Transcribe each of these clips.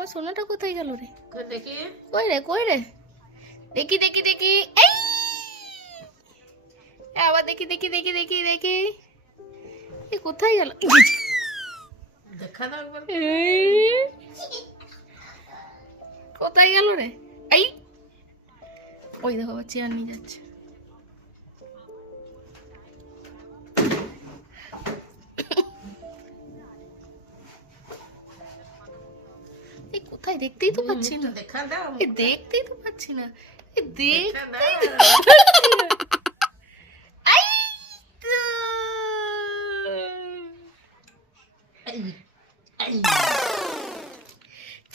আমার সোনাটা কোথায় গেল রে? দেখি কই রে দেখি দেখি দেখি এই আবার দেখি দেখি দেখি দেখি দেখি এ কোথায় গেল? দেখা দাও একবার। কোথায় গেল রে? এই ওই দেখো আবার চেয়ার নিয়ে যাচ্ছে। এই কোথায় দেখতেই তো পাচ্ছি না। দেখা দাও। এ দেখতেই তো পাচ্ছি না। এ দেখা দাও। আই তো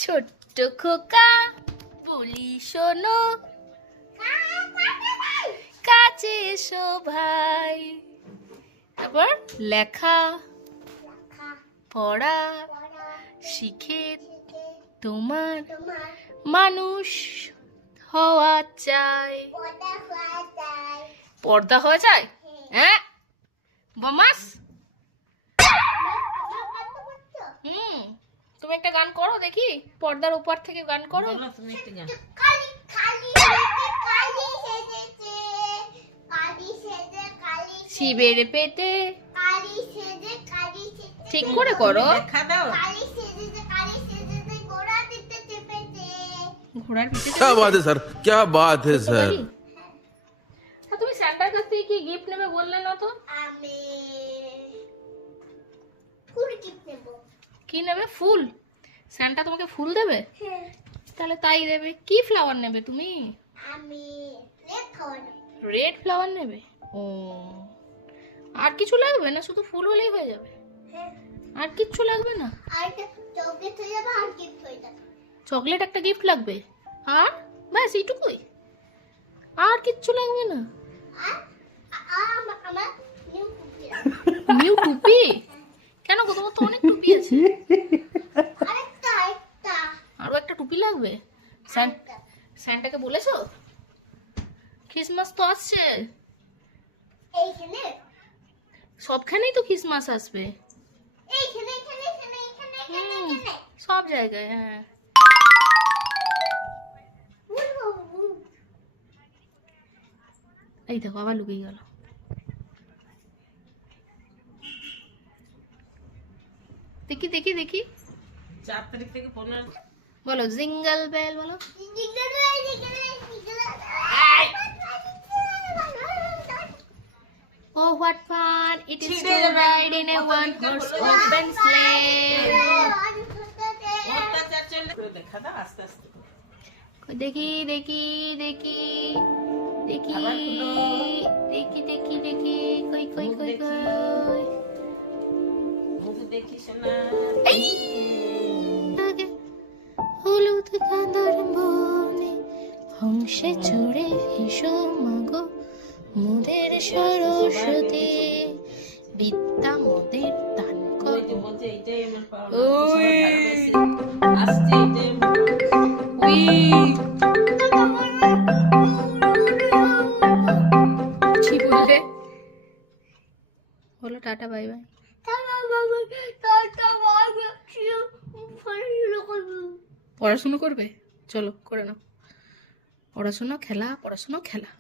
ছোট্ট খোকা বলি শোনো, কাছে এসো ভাই। তারপর লেখা পড়া শিখে তোমার মানুষ হওয়া চাই। পর্দা হওয়া যায়? হ্যাঁ বমাস। তুমি একটা গান করো দেখি, পর্দার উপর থেকে গান করো। বলো তুমি একটা গান। শিবের পেটে ঠিক করে করো। দেখা দাও। ঘোড়ার পিঠে क्या बात है सर, क्या बात है सर। হ্যাঁ, তুমি স্যান্টার কাছ থেকে কি গিফট নেবে বললে না তো? আমি ফুল গিফট নেব। কি নেবে? ফুল? স্যান্টা তোমাকে ফুল দেবে? তাহলে তাই দেবে। কি ফ্লাওয়ার নেবে তুমি? আমি রেড খাওয়ার নেব। রেড ফ্লাওয়ার নেবে? ও, আর কিছু লাগবে না? শুধু ফুল হলেই হয়ে যাবে? আর কিচ্ছু লাগবে না? আর চকলেট হয়ে যাবে আর গিফট হয়ে যাবে। চকলেট একটা গিফট লাগবে আর ব্যাস এইটুকুই? আর কিচ্ছু লাগবে না? আর আমার নিউ কুকি। নিউ টুপি? কেন গো, তোমার তো অনেক টুপি আছে। আরেকটা আরো একটা টুপি লাগবে? স্যান্টাকে বলেছো? ক্রিসমাস তো আসছে। এইখানে সবখানেই তো ক্রিসমাস আসবে। এইখানে এখানে এখানে এখানে এখানে হুম, এখানে সব জায়গায়। হ্যাঁ, এই দেখো আবার লুকিয়ে গেল। দেখি দেখি দেখি 4 তারিখ থেকে 15। বলো জিঙ্গল বেল বলো। Oh, what fun it is to ride in a one-horse open sleigh. অত্যাচার চলে। দেখা দাও আস্তে আস্তে। দেখি দেখি দেখি দেখি আবার খুলো। দেখি দেখি দেখি কই কই মুখ কই দেখি। কই মুখ দেখিস না। হলুদ কাঁদার বনে হংসে চড়ে এসো মাগো মোদের সরস্বতী, বিদ্যা মোদের দান ওই করো। যে বলছে এইটাই আমার পাওয়া। ওই। আসছে এইটাই আমার পাওয়া। কি বললে? বলো টাটা বাই বাই। পড়াশুনো করবে? চলো করে নাও। পড়াশুনো খেলা, পড়াশুনো খেলা।